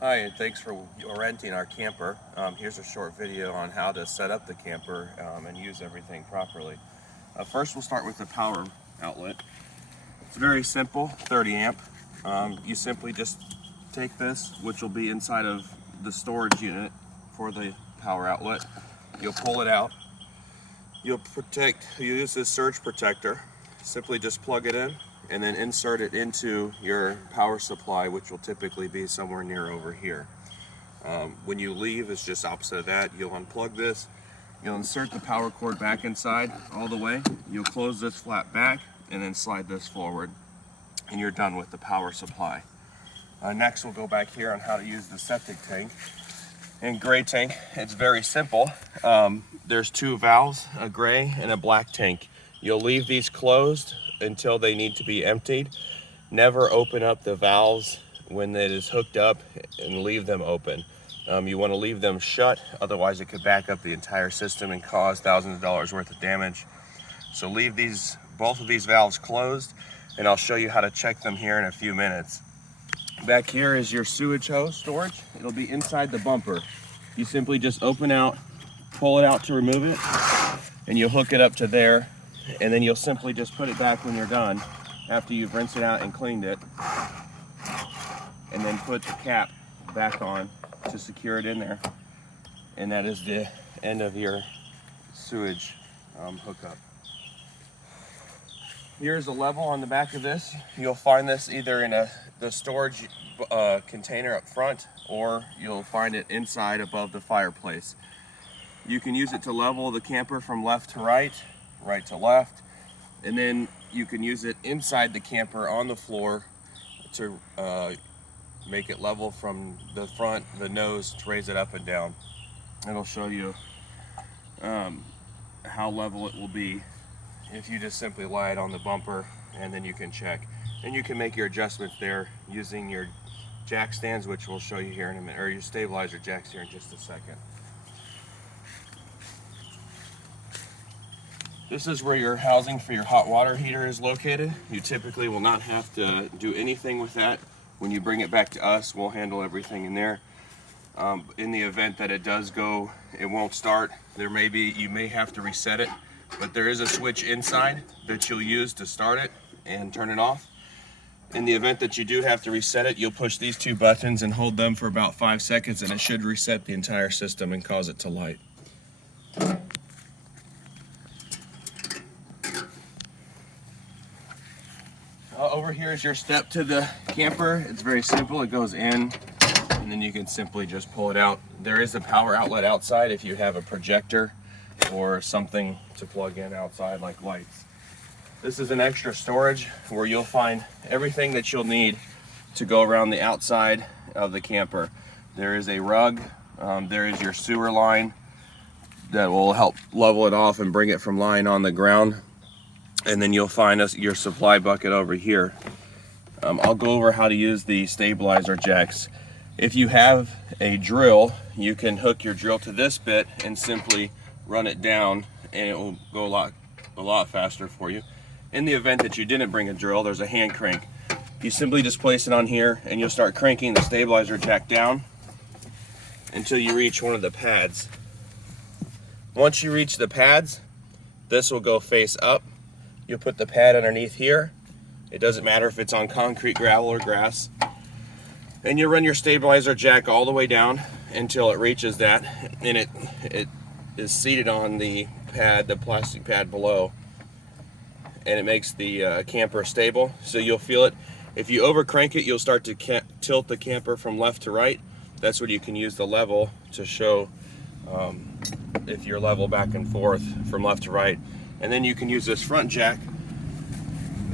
Hi, and thanks for renting our camper. Here's a short video on how to set up the camper and use everything properly. First, we'll start with the power outlet. It's very simple, 30 amp. You simply just take this, which will be inside of the storage unit for the power outlet. You'll pull it out. You'll use this surge protector. Simply just plug it in and then insert it into your power supply, which will typically be somewhere near over here. When you leave, it's just opposite of that. You'll unplug this, you'll insert the power cord back inside all the way, you'll close this flap back and then slide this forward, and you're done with the power supply. Next, we'll go back here on how to use the septic tank. In gray tank, it's very simple. There's two valves, a gray and a black tank. You'll leave these closed until they need to be emptied. Never open up the valves when it is hooked up and leave them open. You want to leave them shut, otherwise it could back up the entire system and cause thousands of dollars worth of damage. So leave both of these valves closed, and I'll show you how to check them here in a few minutes. Back here is your sewage hose storage. It'll be inside the bumper. You simply just open out, pull it out to remove it, and you'll hook it up to there, and then you'll simply just put it back when you're done, after you've rinsed it out and cleaned it, and then put the cap back on to secure it in there. And that is the end of your sewage hookup. Here's a level on the back of this. You'll find this either in the storage container up front, or you'll find it inside above the fireplace. You can use it to level the camper from left to right, right to left, and then you can use it inside the camper on the floor to make it level from the front, the nose, to raise it up and down. It'll show you how level it will be if you just simply lie it on the bumper, and then you can check. And you can make your adjustments there using your jack stands, which we'll show you here in a minute, or your stabilizer jacks here in just a second. This is where your housing for your hot water heater is located. You typically will not have to do anything with that. When you bring it back to us, we'll handle everything in there. In the event that it does go, it won't start, you may have to reset it, but there is a switch inside that you'll use to start it and turn it off. In the event that you do have to reset it, you'll push these two buttons and hold them for about 5 seconds, and it should reset the entire system and cause it to light. Over here is your step to the camper. It's very simple. It goes in, and then you can simply just pull it out. There is a power outlet outside if you have a projector or something to plug in outside, like lights. This is an extra storage where you'll find everything that you'll need to go around the outside of the camper. There is a rug, there is your sewer line that will help level it off and bring it from lying on the ground. And then you'll find your supply bucket over here. I'll go over how to use the stabilizer jacks. If you have a drill, you can hook your drill to this bit and simply run it down, and it will go a lot faster for you. In the event that you didn't bring a drill, there's a hand crank. You simply just place it on here, and you'll start cranking the stabilizer jack down until you reach one of the pads. Once you reach the pads, this will go face up. You'll put the pad underneath here. It doesn't matter if it's on concrete, gravel, or grass. And you run your stabilizer jack all the way down until it reaches that, and it is seated on the pad, the plastic pad below, and it makes the camper stable. So you'll feel it. If you over crank it, you'll start to tilt the camper from left to right. That's where you can use the level to show if you're level back and forth from left to right. And then you can use this front jack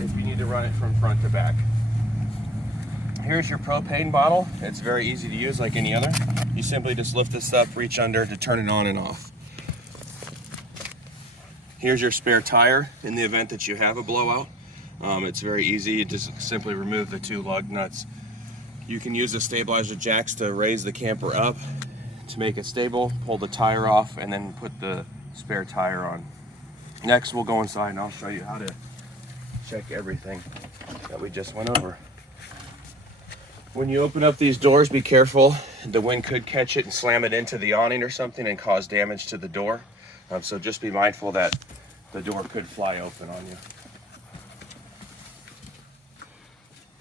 if you need to run it from front to back. Here's your propane bottle. It's very easy to use like any other. You simply just lift this up, reach under to turn it on and off. Here's your spare tire in the event that you have a blowout. It's very easy. You just simply remove the two lug nuts. You can use the stabilizer jacks to raise the camper up to make it stable, pull the tire off, and then put the spare tire on. Next, we'll go inside and I'll show you how to check everything that we just went over. When you open up these doors, be careful. The wind could catch it and slam it into the awning or something and cause damage to the door. So just be mindful that the door could fly open on you.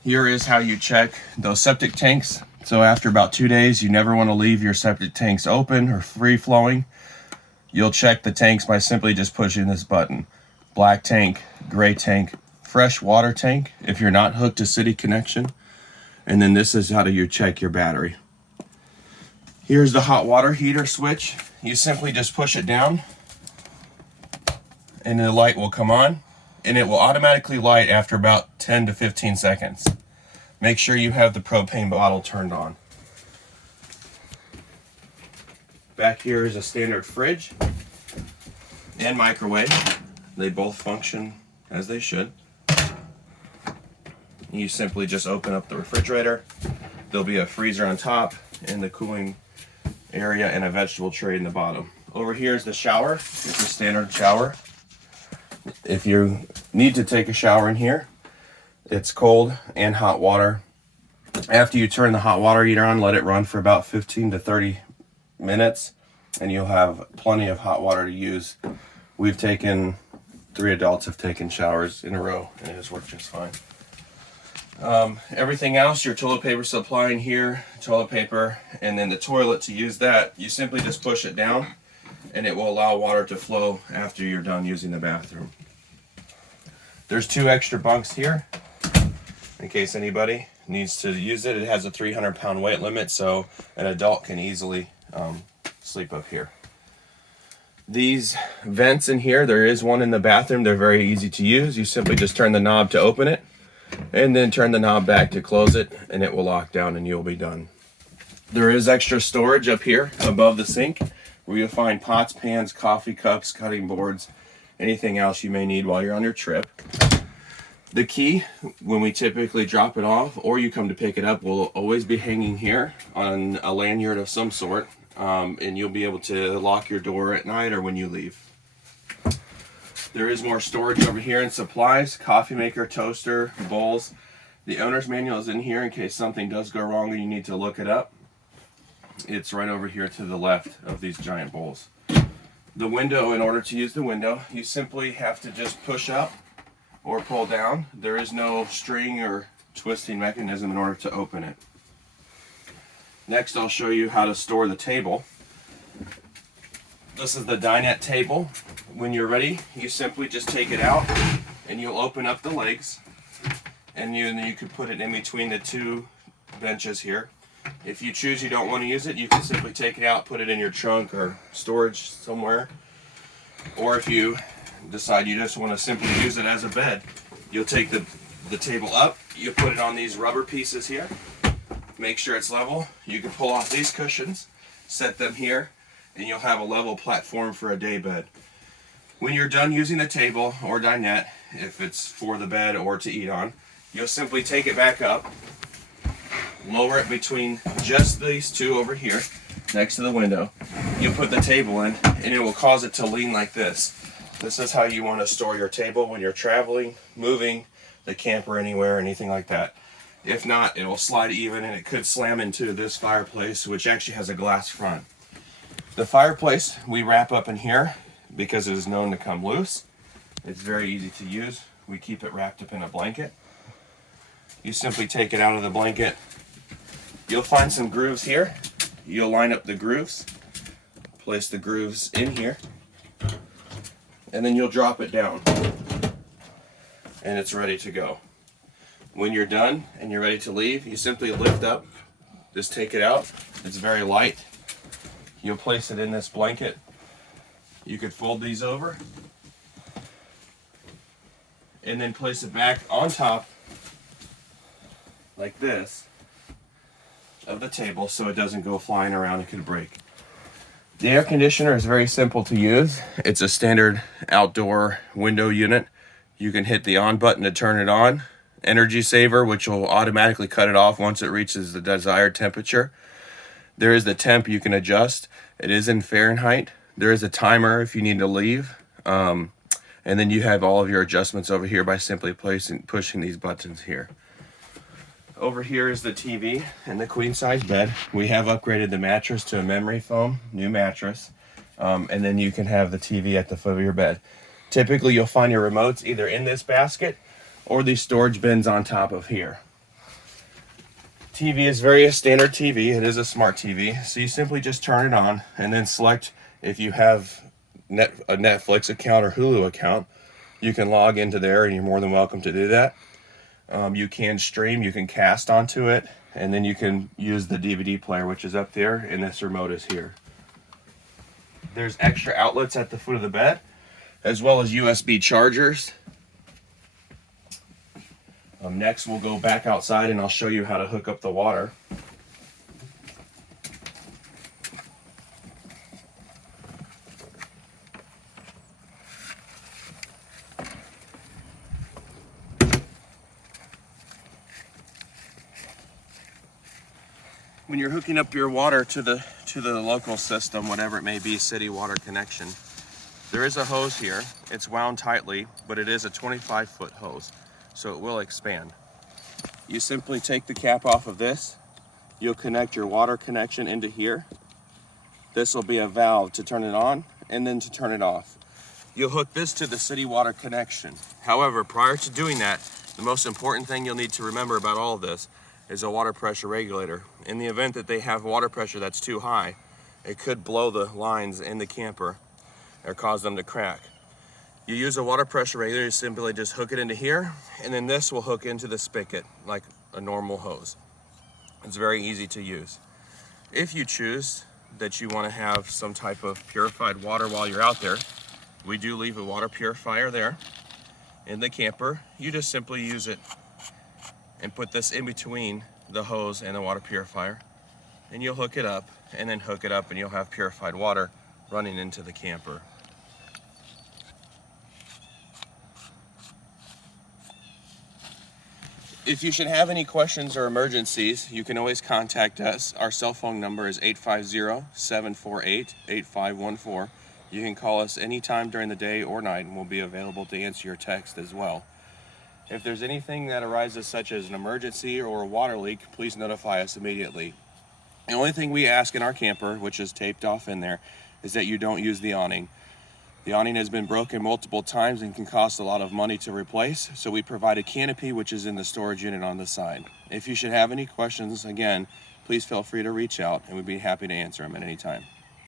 Here is how you check those septic tanks. So after about 2 days, you never want to leave your septic tanks open or free flowing. You'll check the tanks by simply just pushing this button. Black tank, gray tank, fresh water tank if you're not hooked to city connection. And then this is how you check your battery. Here's the hot water heater switch. You simply just push it down and the light will come on, and it will automatically light after about 10 to 15 seconds. Make sure you have the propane bottle turned on. Back here is a standard fridge and microwave. They both function as they should. You simply just open up the refrigerator. There'll be a freezer on top and the cooling area and a vegetable tray in the bottom. Over here is the shower. It's a standard shower. If you need to take a shower in here, it's cold and hot water. After you turn the hot water heater on, let it run for about 15 to 30 minutes and you'll have plenty of hot water to use. We've taken, 3 adults have taken showers in a row and it has worked just fine. Everything else, your toilet paper supply in here, toilet paper, and then the toilet, to use that, you simply just push it down and it will allow water to flow after you're done using the bathroom. There's 2 extra bunks here in case anybody needs to use it. It has a 300-pound weight limit, so an adult can easily sleep up here. These vents in here, there is one in the bathroom. They're very easy to use. You simply just turn the knob to open it and then turn the knob back to close it, and it will lock down and you'll be done. There is extra storage up here above the sink where you'll find pots, pans, coffee cups, cutting boards, anything else you may need while you're on your trip. The key, when we typically drop it off or you come to pick it up, will always be hanging here on a lanyard of some sort, and you'll be able to lock your door at night or when you leave. There is more storage over here and supplies, coffee maker, toaster, bowls. The owner's manual is in here in case something does go wrong and you need to look it up. It's right over here to the left of these giant bowls. The window, in order to use the window, you simply have to just push up or pull down. There is no string or twisting mechanism in order to open it. Next, I'll show you how to store the table. This is the dinette table. When you're ready, you simply just take it out and you'll open up the legs, and you can put it in between the 2 benches here. If you choose you don't want to use it, you can simply take it out, put it in your trunk or storage somewhere. Or if you decide you just want to simply use it as a bed, you'll take the table up, you put it on these rubber pieces here, make sure it's level. You can pull off these cushions, set them here, and you'll have a level platform for a day bed. When you're done using the table or dinette, if it's for the bed or to eat on, you'll simply take it back up, lower it between just these 2 over here next to the window. You'll put the table in and it will cause it to lean like this. This is how you want to store your table when you're traveling, moving the camper anywhere, anything like that. If not, it will slide even and it could slam into this fireplace, which actually has a glass front. The fireplace we wrap up in here because it is known to come loose. It's very easy to use. We keep it wrapped up in a blanket. You simply take it out of the blanket. You'll find some grooves here. You'll line up the grooves, place the grooves in here, and then you'll drop it down. And it's ready to go. When you're done and you're ready to leave, you simply lift up, just take it out. It's very light. You'll place it in this blanket. You could fold these over and then place it back on top like this of the table so it doesn't go flying around and could break. The air conditioner is very simple to use. It's a standard outdoor window unit. You can hit the on button to turn it on. Energy saver, which will automatically cut it off once it reaches the desired temperature. There is the temp you can adjust. It is in Fahrenheit. There is a timer if you need to leave. And then you have all of your adjustments over here by simply pushing these buttons here. Over here is the TV and the queen size bed. We have upgraded the mattress to a memory foam, new mattress. And then you can have the TV at the foot of your bed. Typically you'll find your remotes either in this basket or these storage bins on top of here. TV is very a standard TV. It is a smart TV. So you simply just turn it on and then select if you have a Netflix account or Hulu account. You can log into there and you're more than welcome to do that. You can stream, you can cast onto it, and then you can use the DVD player, which is up there, and this remote is here. There's extra outlets at the foot of the bed, as well as USB chargers. Next, we'll go back outside and I'll show you how to hook up the water. When you're hooking up your water to the local system, whatever it may be, city water connection, there is a hose here. It's wound tightly, but it is a 25-foot hose, so it will expand. You simply take the cap off of this. You'll connect your water connection into here. This will be a valve to turn it on and then to turn it off. You'll hook this to the city water connection. However, prior to doing that, the most important thing you'll need to remember about all of this is a water pressure regulator. In the event that they have water pressure that's too high, it could blow the lines in the camper or cause them to crack. You use a water pressure regulator, you simply just hook it into here, and then this will hook into the spigot like a normal hose. It's very easy to use. If you choose that you want to have some type of purified water while you're out there, we do leave a water purifier there in the camper. You just simply use it and put this in between the hose and the water purifier, and you'll hook it up and then hook it up and you'll have purified water running into the camper. If you should have any questions or emergencies, you can always contact us. Our cell phone number is 850-748-8514. You can call us anytime during the day or night and we'll be available to answer your text as well. If there's anything that arises such as an emergency or a water leak, please notify us immediately. The only thing we ask in our camper, which is taped off in there, is that you don't use the awning. The awning has been broken multiple times and can cost a lot of money to replace, so we provide a canopy which is in the storage unit on the side. If you should have any questions, again, please feel free to reach out and we'd be happy to answer them at any time.